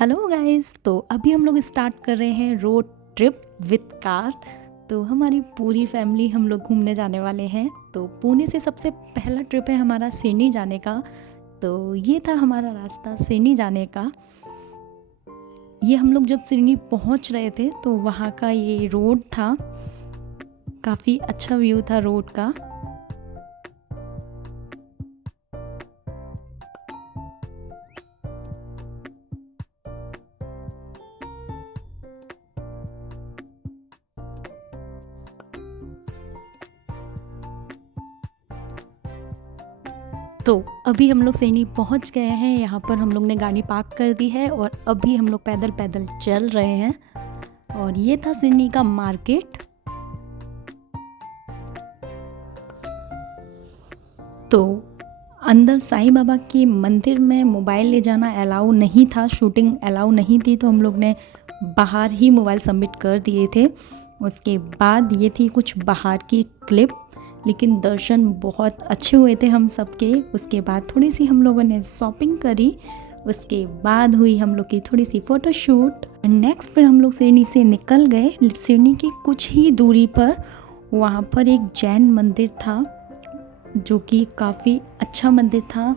Hello guys. तो अभी हम लोग स्टार्ट कर रहे हैं रोड ट्रिप विथ कार। तो हमारी पूरी फैमिली हम लोग घूमने जाने वाले हैं। तो पुणे से सबसे पहला ट्रिप है हमारा सिडनी जाने का। तो ये था हमारा रास्ता सिडनी जाने का। ये हम लोग जब सिडनी पहुंच रहे थे तो वहाँ का ये रोड था, काफ़ी अच्छा व्यू था रोड का। तो अभी हम लोग सिडनी पहुंच गए हैं। यहाँ पर हम लोग ने गाड़ी पार्क कर दी है और अभी हम लोग पैदल पैदल चल रहे हैं। और ये था सिडनी का मार्केट। तो अंदर साईं बाबा के मंदिर में मोबाइल ले जाना अलाउ नहीं था, शूटिंग अलाउ नहीं थी, तो हम लोग ने बाहर ही मोबाइल सबमिट कर दिए थे। उसके बाद ये थी कुछ बाहर की क्लिप, लेकिन दर्शन बहुत अच्छे हुए थे हम सबके। उसके बाद थोड़ी सी हम लोगों ने शॉपिंग करी। उसके बाद हुई हम लोग की थोड़ी सी फ़ोटोशूट। नेक्स्ट फिर हम लोग सिडनी से निकल गए। सिडनी की कुछ ही दूरी पर वहाँ पर एक जैन मंदिर था जो कि काफ़ी अच्छा मंदिर था।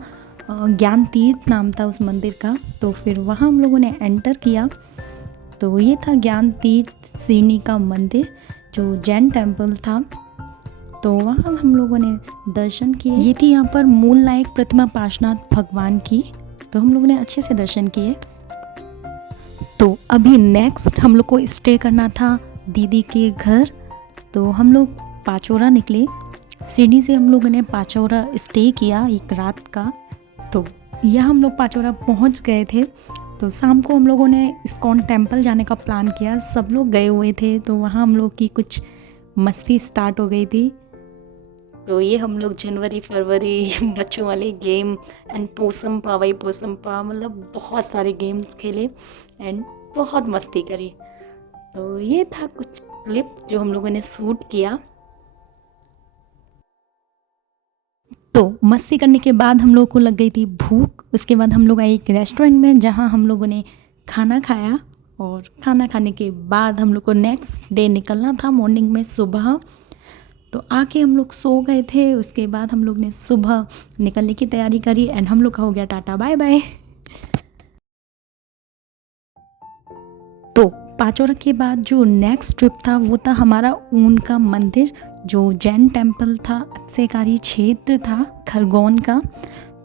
ज्ञान तीर्थ नाम था उस मंदिर का। तो फिर वहाँ हम लोगों ने एंटर किया। तो ये था ज्ञान तीर्थ सिडनी का मंदिर जो जैन टेम्पल था। तो वहाँ हम लोगों ने दर्शन किए। ये थी यहाँ पर मूल नायक प्रतिमा पार्श्वनाथ भगवान की। तो हम लोगों ने अच्छे से दर्शन किए। तो अभी नेक्स्ट हम लोग को स्टे करना था दीदी के घर। तो हम लोग पाचोरा निकले। सिडनी से हम लोगों ने पाचोरा स्टे किया एक रात का। तो यह हम लोग पाचोरा पहुंच गए थे। तो शाम को हम लोगों ने इस्कॉन टेम्पल जाने का प्लान किया। सब लोग गए हुए थे तो वहाँ हम लोग की कुछ मस्ती स्टार्ट हो गई थी। तो ये हम लोग जनवरी फरवरी बच्चों वाले गेम एंड पोसम पा वही पोसम पा, मतलब बहुत सारे गेम्स खेले एंड बहुत मस्ती करी। तो ये था कुछ क्लिप जो हम लोगों ने शूट किया। तो मस्ती करने के बाद हम लोगों को लग गई थी भूख। उसके बाद हम लोग आए एक रेस्टोरेंट में जहां हम लोगों ने खाना खाया। और खाना खाने के बाद हम लोग को नेक्स्ट डे निकलना था मॉर्निंग में सुबह। तो आके हम लोग सो गए थे। उसके बाद हम लोग ने सुबह निकलने की तैयारी करी एंड हम लोग का हो गया टाटा बाय बाय। तो पाचोरा के बाद जो नेक्स्ट ट्रिप था वो था हमारा ऊन का मंदिर जो जैन टेम्पल था, अत्सेकारी क्षेत्र था खरगोन का।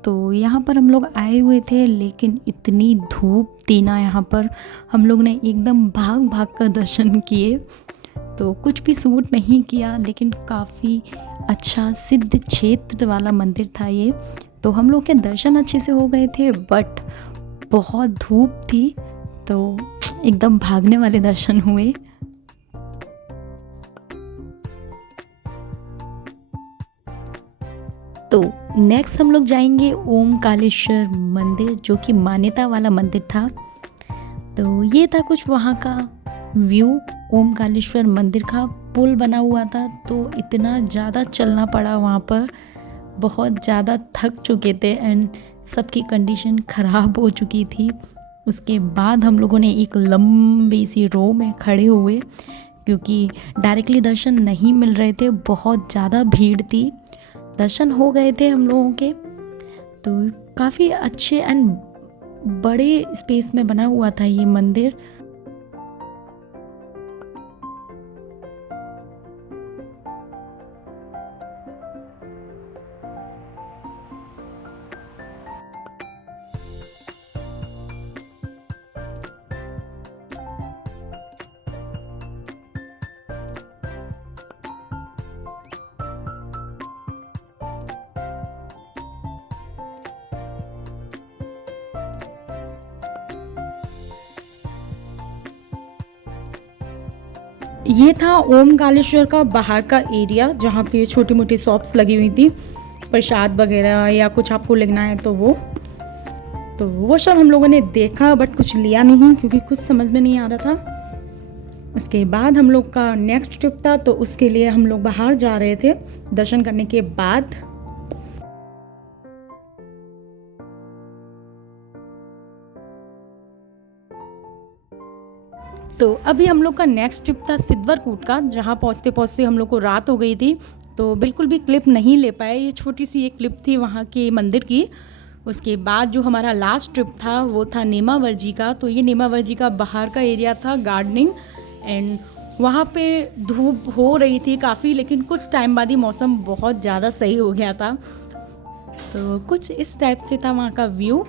तो यहाँ पर हम लोग आए हुए थे, लेकिन इतनी धूप थी ना यहाँ पर, हम लोग ने एकदम भाग भाग कर दर्शन किए। तो कुछ भी सूट नहीं किया, लेकिन काफ़ी अच्छा सिद्ध क्षेत्र वाला मंदिर था ये। तो हम लोग के दर्शन अच्छे से हो गए थे, बट बहुत धूप थी तो एकदम भागने वाले दर्शन हुए। तो नेक्स्ट हम लोग जाएंगे ओमकालेश्वर मंदिर जो कि मान्यता वाला मंदिर था। तो ये था कुछ वहाँ का व्यू। ओमकालेश्वर मंदिर का पुल बना हुआ था, तो इतना ज़्यादा चलना पड़ा वहाँ पर, बहुत ज़्यादा थक चुके थे एंड सबकी कंडीशन ख़राब हो चुकी थी। उसके बाद हम लोगों ने एक लंबी सी रो में खड़े हुए क्योंकि डायरेक्टली दर्शन नहीं मिल रहे थे, बहुत ज़्यादा भीड़ थी। दर्शन हो गए थे हम लोगों के। तो काफ़ी अच्छे एंड बड़े स्पेस में बना हुआ था ये मंदिर। ये था ओमकालेश्वर का बाहर का एरिया जहाँ पे छोटी मोटी शॉप्स लगी हुई थी, प्रसाद वगैरह या कुछ आपको लेना है तो वो सब हम लोगों ने देखा, बट कुछ लिया नहीं क्योंकि कुछ समझ में नहीं आ रहा था। उसके बाद हम लोग का नेक्स्ट ट्रिप था, तो उसके लिए हम लोग बाहर जा रहे थे दर्शन करने के बाद। तो अभी हम लोग का नेक्स्ट ट्रिप था सिद्धवरकूट का, जहाँ पहुँचते पहुँचते हम लोग को रात हो गई थी, तो बिल्कुल भी क्लिप नहीं ले पाए। ये छोटी सी एक क्लिप थी वहाँ के मंदिर की। उसके बाद जो हमारा लास्ट ट्रिप था वो था नेमावरजी का। तो ये नेमावरजी का बाहर का एरिया था, गार्डनिंग, एंड वहाँ पे धूप हो रही थी काफ़ी, लेकिन कुछ टाइम बाद ही मौसम बहुत ज़्यादा सही हो गया था। तो कुछ इस टाइप से था वहाँ का व्यू।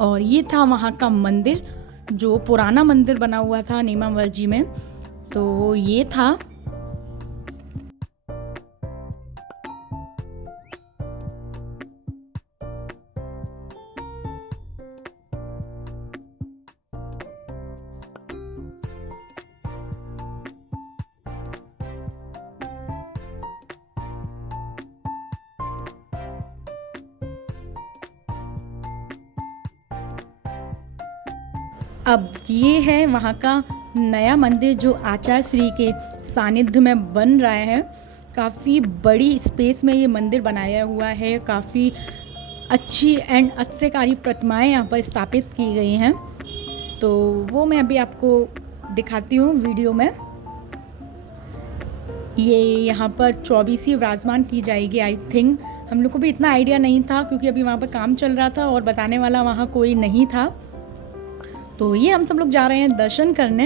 और ये था वहाँ का मंदिर, जो पुराना मंदिर बना हुआ था नेमावरजी में, तो ये था। अब ये है वहाँ का नया मंदिर जो आचार्य श्री के सानिध्य में बन रहा है। काफ़ी बड़ी स्पेस में ये मंदिर बनाया हुआ है। काफ़ी अच्छी एंड अच्छेकारी प्रतिमाएं यहाँ पर स्थापित की गई हैं। तो वो मैं अभी आपको दिखाती हूँ वीडियो में। ये यहाँ पर 24 विराजमान की जाएगी आई थिंक। हम लोग को भी इतना आइडिया नहीं था क्योंकि अभी वहाँ पर काम चल रहा था और बताने वाला वहाँ कोई नहीं था। तो ये हम सब लोग जा रहे हैं दर्शन करने।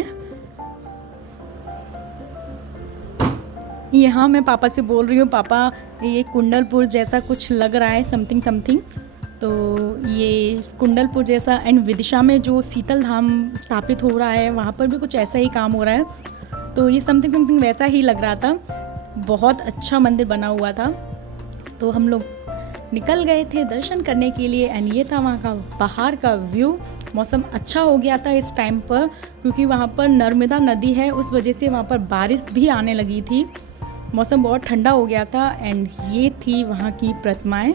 यहाँ मैं पापा से बोल रही हूँ, पापा ये कुंडलपुर जैसा कुछ लग रहा है, समथिंग समथिंग। तो ये कुंडलपुर जैसा, एंड विदिशा में जो शीतल धाम स्थापित हो रहा है वहाँ पर भी कुछ ऐसा ही काम हो रहा है। तो ये समथिंग समथिंग वैसा ही लग रहा था। बहुत अच्छा मंदिर बना हुआ था। तो हम लोग निकल गए थे दर्शन करने के लिए, एंड ये था वहाँ का बाहर का व्यू। मौसम अच्छा हो गया था इस टाइम पर, क्योंकि वहाँ पर नर्मदा नदी है, उस वजह से वहाँ पर बारिश भी आने लगी थी। मौसम बहुत ठंडा हो गया था। एंड ये थी वहाँ की प्रतिमाएं।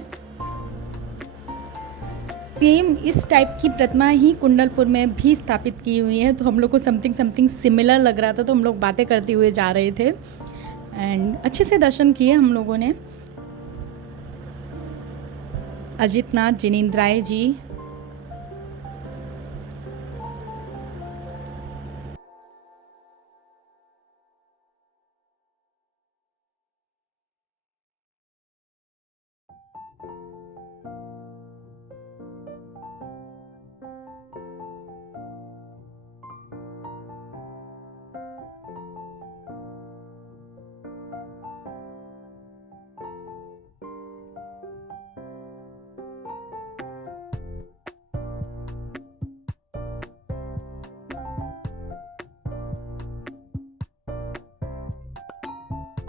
सेम इस टाइप की प्रतिमा ही कुंडलपुर में भी स्थापित की हुई है। तो हम लोग को समथिंग समथिंग सिमिलर लग रहा था, तो हम लोग बातें करते हुए जा रहे थे एंड अच्छे से दर्शन किए हम लोगों ने। अजित नाथ जिनेंद्राय जी,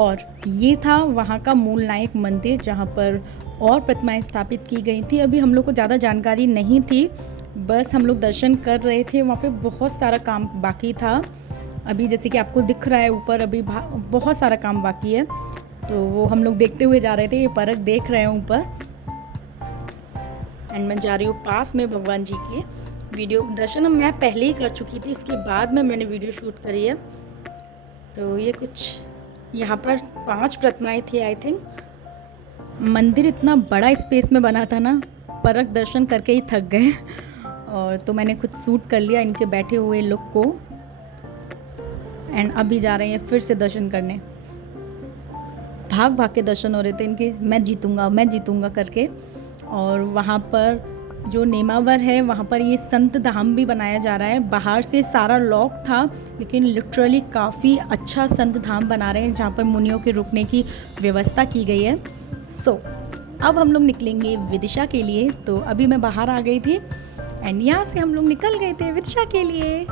और ये था वहाँ का मूल नायक मंदिर, जहाँ पर और प्रतिमाएं स्थापित की गई थी। अभी हम लोग को ज़्यादा जानकारी नहीं थी, बस हम लोग दर्शन कर रहे थे। वहाँ पे बहुत सारा काम बाकी था। अभी जैसे कि आपको दिख रहा है ऊपर, अभी बहुत सारा काम बाकी है, तो वो हम लोग देखते हुए जा रहे थे। ये परक देख रहे हैं ऊपर, एंड मैं जा रही हूँ पास में भगवान जी के। वीडियो दर्शन मैं पहले ही कर चुकी थी, उसके बाद में मैंने वीडियो शूट करी है। तो ये कुछ यहाँ पर 5 प्रतिमाएं थी आई थिंक। मंदिर इतना बड़ा स्पेस में बना था ना, परक दर्शन करके ही थक गए। और तो मैंने कुछ शूट कर लिया इनके बैठे हुए लुक को, एंड अभी जा रहे हैं फिर से दर्शन करने। भाग भाग के दर्शन हो रहे थे इनके, मैं जीतूंगा करके। और वहाँ पर जो नेमावर है वहाँ पर ये संत धाम भी बनाया जा रहा है। बाहर से सारा लॉक था, लेकिन लिटरली काफ़ी अच्छा संत धाम बना रहे हैं, जहाँ पर मुनियों के रुकने की व्यवस्था की गई है। सो अब हम लोग निकलेंगे विदिशा के लिए। तो अभी मैं बाहर आ गई थी, एंड यहाँ से हम लोग निकल गए थे विदिशा के लिए।